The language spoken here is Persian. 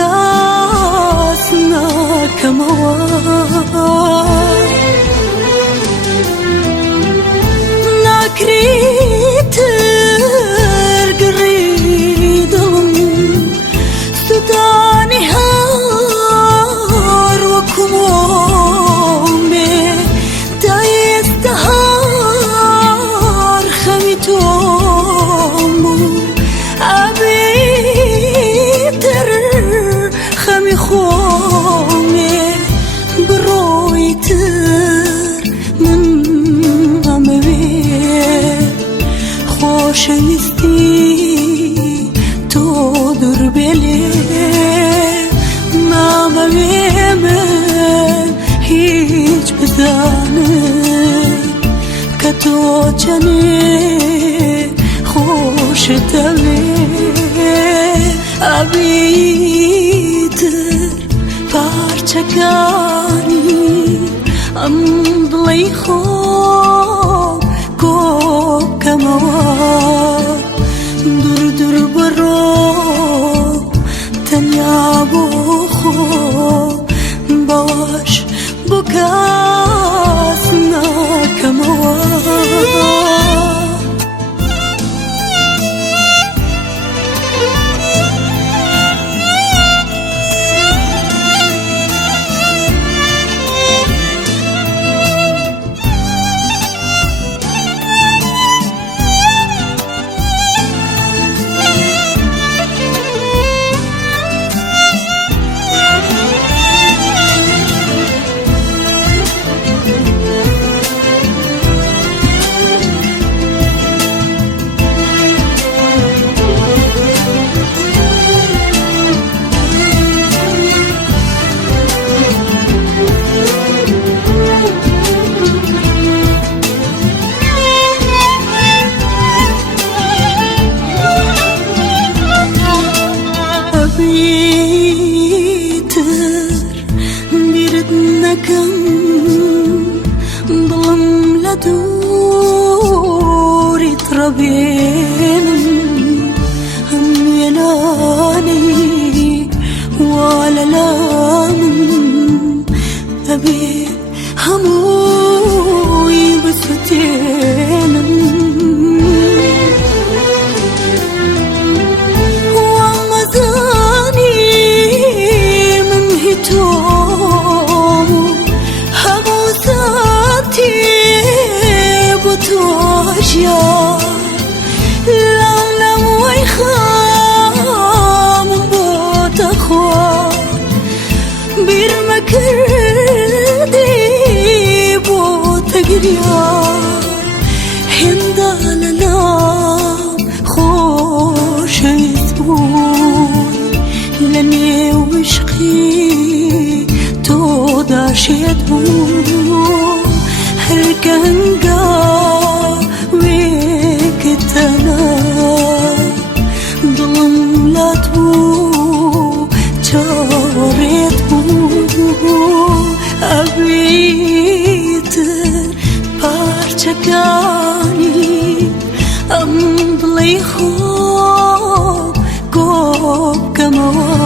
بكاسنا كموار ناكريتر قريدهم سوداني هار وكمومي دايستهار خميتومو أبيتر خمي خومي برويتر من أمبيت خوشويستي تودر بلي ما ببيمن هيج بدانم كتو جني خوش دلي أبيتر parçakani amdlay خوب گوب کموا dur dur برو تنیا بو خوب باش بکاسنا کموا دوري تربينم هم يناني ولا لامم أبي هموي بفتينم ومزاني من هتوم هبوساتي بتوجيا لم ويخام بوتخوا بيرمكردي بوتقريا هندالنا خوش يتبوي لني وشقي توداشيتو هركنقا ويكتنا ظلم لا تبو جارتبو أبيتر parçakani أمضلي خوب قوب كموا